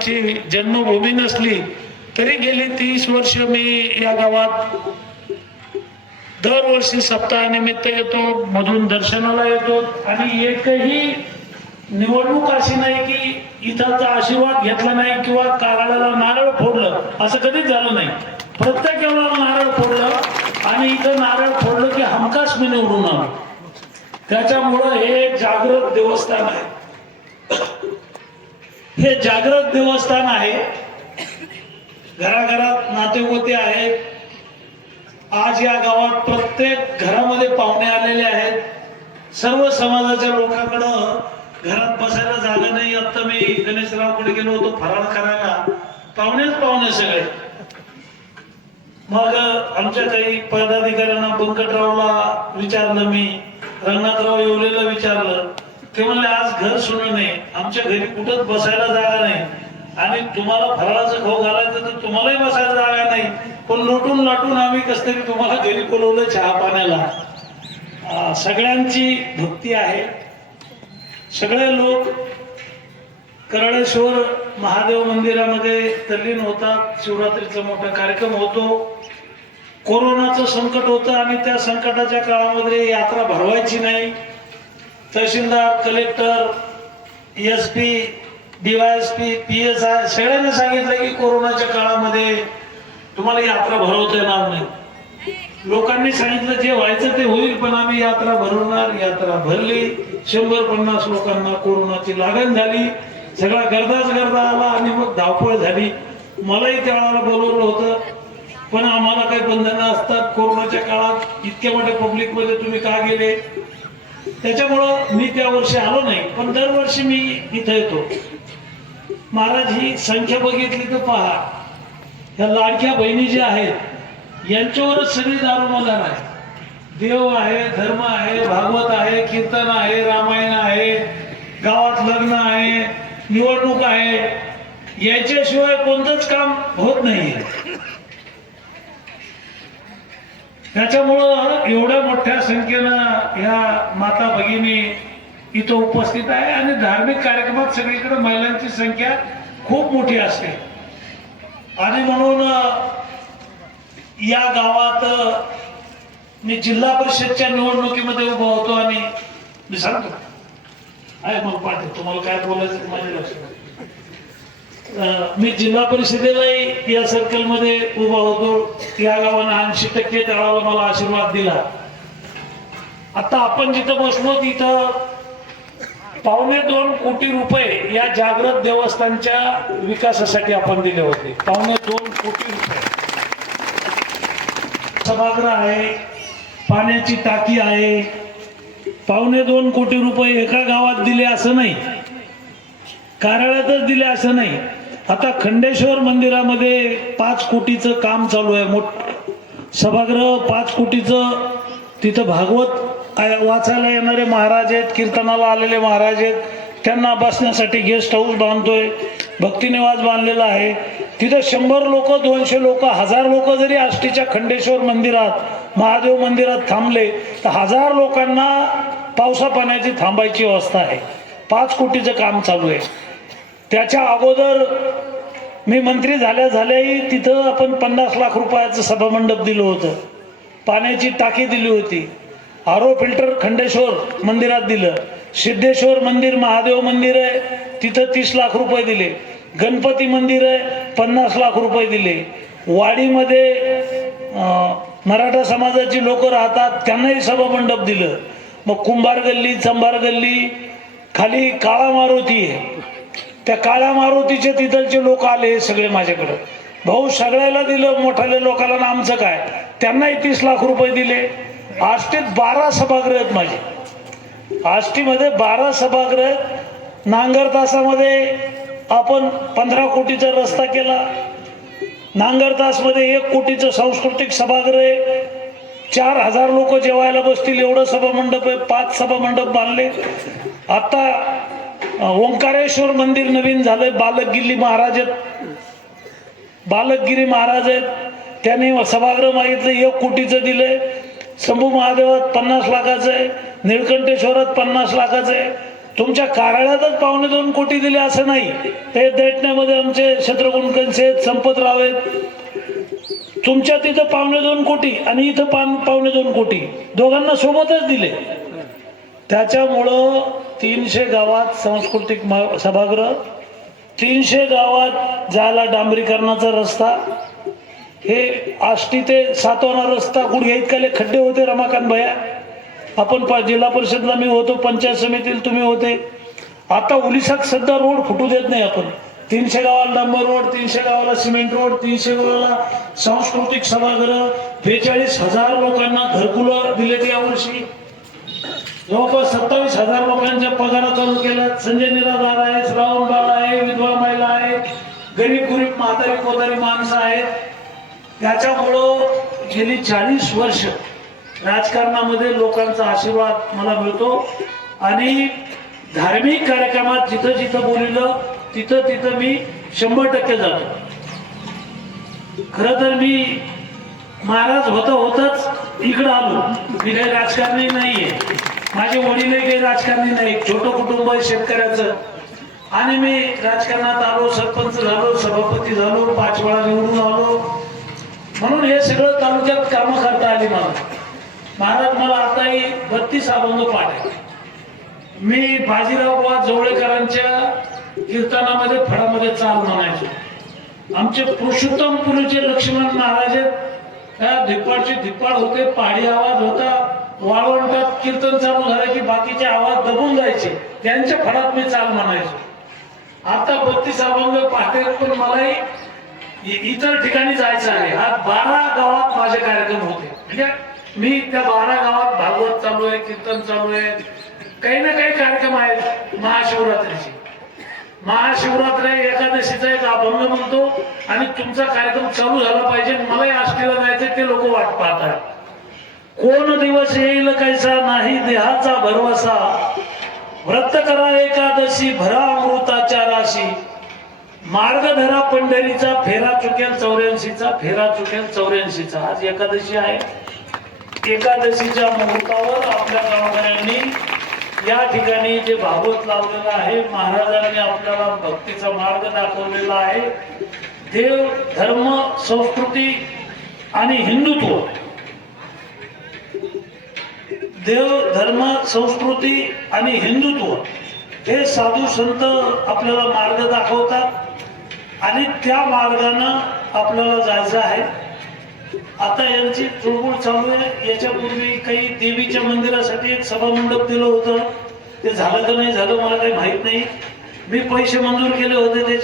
आमची जन्मभूमी नसली तरी गेली 30 वर्ष मी या गावात दरवर्षी सप्ताहानिमित्त येतो, मधून दर्शनाला येतो आणि एकही निवडणूक अशी नाही की इथाचा आशीर्वाद घेतला नाही किंवा कारळाला नारळ फोडलं, असं कधीच झालं नाही. प्रत्येक वेळेला नारळ फोडलं आणि इथं नारळ फोडलं की हमखास मी निवडून आलो. त्याच्यामुळं हे जागृत देवस्थान आहे. हे जागृत देवस्थान आहे. घराघरात नातेगोते आहेत. आज या गावात प्रत्येक घरामध्ये पाहुणे आलेले आहेत. सर्व समाजाच्या लोकांकडं घरात बसायला जागा नाही. आता मी गणेशरावकडे गेलो होतो फराळ करायला, पाहुणे सगळे. मग आमच्या काही पदाधिकाऱ्यांना बंकटरावला विचारलं, मी रंगनाथराव येवलेला विचारलं. ते म्हणले आज घर सुन नाही, आमच्या घरी कुठंच बसायला जागा नाही आणि तुम्हाला फराळाचं खाऊ घालायचं तर तुम्हालाही बसायला जागा नाही, पण लोटून लाटून आम्ही कस तरी तुम्हाला घरी बोलवलं चहा पाण्याला. सगळ्यांची भक्ती आहे. सगळे लोक करळेश्वर महादेव मंदिरामध्ये तल्लीन होतात. शिवरात्रीचा मोठा कार्यक्रम होतो. कोरोनाचं संकट होतं आणि त्या संकटाच्या काळामध्ये यात्रा भरवायची नाही. तहसीलदार, कलेक्टर, SP, DYSP, PSI सगळ्यांनी सांगितलं की कोरोनाच्या काळामध्ये तुम्हाला यात्रा भरवता येणार नाही. लोकांनी सांगितलं जे व्हायचं ते होईल, पण आम्ही यात्रा भरवणार. यात्रा भरली. 150 लोकांना कोरोनाची लागण झाली. सगळा गर्दा आला आणि मग धावपळ झाली. मलाही त्यावेळेला बोलवलं होतं, पण आम्हाला काही बंधनं असतात. कोरोनाच्या काळात इतक्या मोठ्या पब्लिक मध्ये तुम्ही का गेले, त्याच्यामुळं मी त्या वर्षी आलो नाही. पण दरवर्षी मी इथं येतो. महाराज ही संख्या बघितली तर पहा, ह्या लाडक्या बहिणी ज्या आहेत यांच्यावरच सगळी दारोमदार आहे. देव आहे, धर्म आहे, भागवत आहे, कीर्तन आहे, रामायण आहे, गावात लग्न आहे, निवडणूक आहे. याच्याशिवाय कोणतंच काम होत नाही. त्याच्यामुळं एवढ्या मोठ्या संख्येनं ह्या माता भगिनी इथं उपस्थित आहे आणि धार्मिक कार्यक्रमात सगळीकडे महिलांची संख्या खूप मोठी असते. आणि म्हणून या गावात मी जिल्हा परिषदच्या निवडणुकीमध्ये उभा होतो आणि मी सांगतो आहे मग पाठी तुम्हाला काय बोलायचं माझ्या लक्षात. मी जिल्हा परिषदेलाही या सर्कलमध्ये उभा होतो. या गावानं 80% त्यावेळेला मला आशीर्वाद दिला. आता आपण जिथं बसलो तिथं 2.25 कोटी रुपये या जागृत देवस्थानच्या विकासासाठी आपण दिले होते. 2.25 कोटी रुपये. सभागृह आहे, पाण्याची टाकी आहे. 2.25 कोटी रुपये एका गावात दिले असं नाही, कारळ्यातच दिले असं नाही. आता खंडेश्वर मंदिरामध्ये 5 कोटीचं काम चालू आहे. मोठं सभागृह 5 कोटीचं. तिथं भागवत वाचायला येणारे महाराज आहेत, कीर्तनाला आलेले महाराज आहेत, त्यांना बसण्यासाठी गेस्ट हाऊस बांधतोय, भक्तिनिवास बांधलेला आहे. तिथं 100 लोक, 200 लोक, 1000 लोक जरी आष्टीच्या खंडेश्वर मंदिरात, महादेव मंदिरात थांबले तर 1000 लोकांना पावसा पाण्याची थांबायची व्यवस्था आहे. 5 कोटीचं काम चालू आहे. त्याच्या अगोदर मी मंत्री झाल्याही तिथं आपण 50 लाख रुपयाचं सभामंडप दिलं होतं. पाण्याची टाकी दिली होती. RO फिल्टर खंडेश्वर मंदिरात दिलं. सिद्धेश्वर मंदिर महादेव मंदिर आहे तिथं 30 लाख रुपये दिले. गणपती मंदिर आहे 50 लाख रुपये दिले. वाडीमध्ये मराठा समाजाची लोक राहतात त्यांनाही सभामंडप दिलं. मग कुंभार गल्ली, चंभार गल्ली, खाली काळा मारुती आहे, त्या काळ्या मारुतीचे तिथलचे लोक आले सगळे माझ्याकडे. भाऊ सगळ्याला दिलं, मोठ्याल्या लोकांना आमचं काय, त्यांनाही 30 लाख रुपये दिले. आष्टीत 12 सभागृह आहेत माझे. आष्टीमध्ये 12 सभागृह आहेत. नांगर तासामध्ये आपण 15 कोटीचा रस्ता केला. नांगर तासमध्ये 1 कोटीचं सांस्कृतिक सभागृह आहे. 4000 लोक जेवायला बसतील एवढं सभामंडप आहे. 5 सभामंडप बांधले. आता ओंकारेश्वर मंदिर नवीन झालंय. बालकगिरी महाराज आहेत, त्यांनी सभागृह मागितलं, 1 कोटीचं दिलंय. शंभू महादेवात 50 लाखाचं आहे. निळकंठेश्वरात 50 लाखाचं आहे. तुमच्या कार्यालयातच 2.25 कोटी दिले असं नाही, ते दैठण्यामध्ये आमचे शत्रुघ्न कनसे आहेत, संपतराव आहेत, तुमच्या तिथं 2.25 कोटी आणि इथं 2.25 कोटी दोघांना सोबतच दिले. त्याच्यामुळं 300 गावात सांस्कृतिक सभागृह, 300 गावात जायला डांबरीकरणाचा रस्ता, हे आष्टी ते सातवणा रस्ता गुडघ्या इतकाले खड्डे होते रमाकांत भैया. आपण जिल्हा परिषदला मी होतो, पंचायत समितीला तुम्ही होते. आता उलिसात सध्या रोड फुटू देत नाही आपण. 300 गावाला डांबर रोड, 300 गावाला सिमेंट रोड, 300 गावाला सांस्कृतिक सभागृह, 42,000 लोकांना घरकुलं दिलेत यावर्षी. जवळपास 27,000 लोकांच्या पगारा चालू केल्या. संजय निराधार आहे, श्रावण बाळ आहे, विधवा महिला आहेत, गरीब म्हातारी कोतारी माणसं आहेत. त्याच्यामुळं गेली 40 वर्ष राजकारणामध्ये लोकांचा आशीर्वाद मला मिळतो आणि धार्मिक कार्यक्रमात जिथं जिथं बोललं तिथं मी 100% जातो. खरं तर मी महाराज होतच इकडं आलो. मी काही राजकारणी नाहीये, माझे वडीलही काही राजकारणी नाही, छोटं कुटुंब आहे शेतकऱ्याचं. आणि मी राजकारणात आलो, सरपंच झालो, सभापती झालो, 5 वेळा निवडून आलो. म्हणून हे सगळं तालुक्यात कामं करता आली मला. महाराज मला आताही 32 अभंग पाठ आहे. मी बाजीराव बुवा जवळेकरांच्या कीर्तनामध्ये फळामध्ये चाल म्हणायचो. आमचे पुरुषोत्तम पुरीचे लक्ष्मण महाराज त्या धिप्पाडचे धिप्पाड होते, पहाडी आवाज होता, वाळवंटात कीर्तन चालू झालं की बाकीचे आवाज दबून जायचे, त्यांच्या फळात मी चाल म्हणायचो. आता 32 अभंग पाठे, पण मलाही इतर ठिकाणी जायचं आहे. आज 12 गावात माझे कार्यक्रम होते. म्हणजे मी त्या 12 गावात भागवत चालू आहे, कीर्तन चालू आहे, काही ना काही कार्यक्रम आहेत. महाशिवरात्रीचे महाशिवरात्री एकादशीचा एक अभंग म्हणतो आणि तुमचा कार्यक्रम चालू झाला पाहिजे. मलाही आष्टीला जायचं, ते लोक वाट पाहतात. कोण दिवस येईल कैसा नाही देहाचा भरवसा, व्रत करा एकादशी भरा अमृताच्या राशी, मार्ग धरा पंढरीचा फेरा चुकेल 84चा, फेरा चुकेल 84चा. आज एकादशी आहे. एकादशीच्या मुहूर्तावर आपल्या गावकऱ्यांनी या ठिकाणी जे भागवत लावलेलं आहे, महाराजांनी आपल्याला भक्तीचा मार्ग दाखवलेला आहे. देव धर्म संस्कृती आणि हिंदुत्व, देव धर्म संस्कृती आणि हिंदुत्व हे साधू संत आपल्याला मार्ग दाखवतात आणि त्या मार्गानं आपल्याला जायचं आहे. आता यांची चुळबुळ चालू आहे. याच्यापूर्वी काही देवीच्या मंदिरासाठी एक सभा मंडप दिलं होतं, ते झालं का नाही झालं मला काही माहित नाही. मी पैसे मंजूर केले होते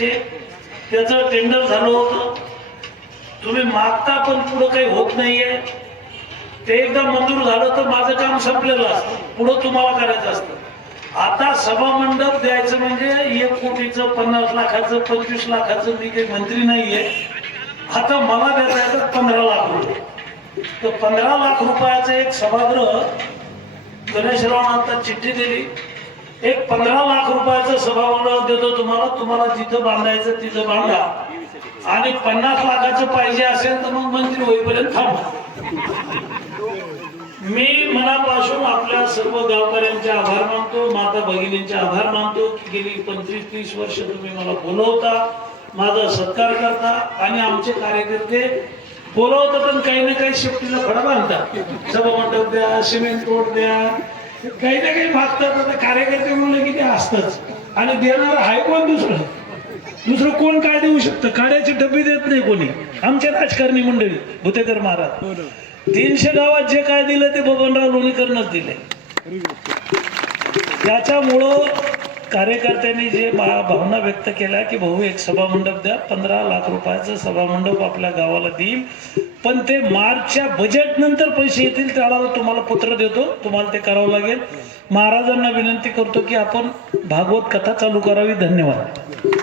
त्याचं टेंडर झालं होतं. तुम्ही मागता पण पुढं काही होत नाहीये. ते एकदा मंजूर झालं तर माझं काम संपलेलं असतं, पुढं तुम्हाला करायचं असतं. आता सभा मंडप द्यायचं म्हणजे 1 कोटीचं, 50 लाखाचं, 25 लाखाचं. मी काही मंत्री नाहीये. आता मला द्यायचं आहे तर 15 लाख रुपये. तर 15 लाख रुपयाचं एक सभागृह गणेशरावांना आता चिठ्ठी दिली. एक 15 लाख रुपयाचं सभागृह देतो तुम्हाला जिथं बांधायचं तिथं बांधा. आणि 50 लाखाचं पाहिजे असेल तर मग मंत्री होईपर्यंत थांबा. मी मनापासून आपल्या सर्व गावकऱ्यांचे आभार मानतो, माता भगिनींचे आभार मानतो. गेली 25-30 वर्ष तुम्ही मला बोलवता, माझा सत्कार करता आणि आमचे कार्यकर्ते बोलवतात पण काही ना काही शेपटीला फळा बांधतात. सभा मंडप द्या, सिमेंट रोड द्या, काही ना काही मागतात. कार्यकर्ते म्हणले की ते असतंच. आणि देणार आहे कोण? दुसरं कोण काय देऊ शकतं? काड्याची डब्बी देत नाही कोणी. आमच्या राजकारणी मंडळी भुतेकर महाराज 300 गावात जे काय दिलं ते बबनराव लोणीकरनंच दिले. त्याच्यामुळं कार्यकर्त्यांनी जे भावना व्यक्त केल्या की भाऊ एक सभा मंडप द्या, 15 लाख रुपयाचं सभा मंडप आपल्या गावाला देईल, पण ते मार्चच्या बजेट नंतर पैसे येतील त्याला तुम्हाला पत्र देतो, तुम्हाला ते करावं लागेल. महाराजांना विनंती करतो की आपण भागवत कथा चालू करावी. धन्यवाद.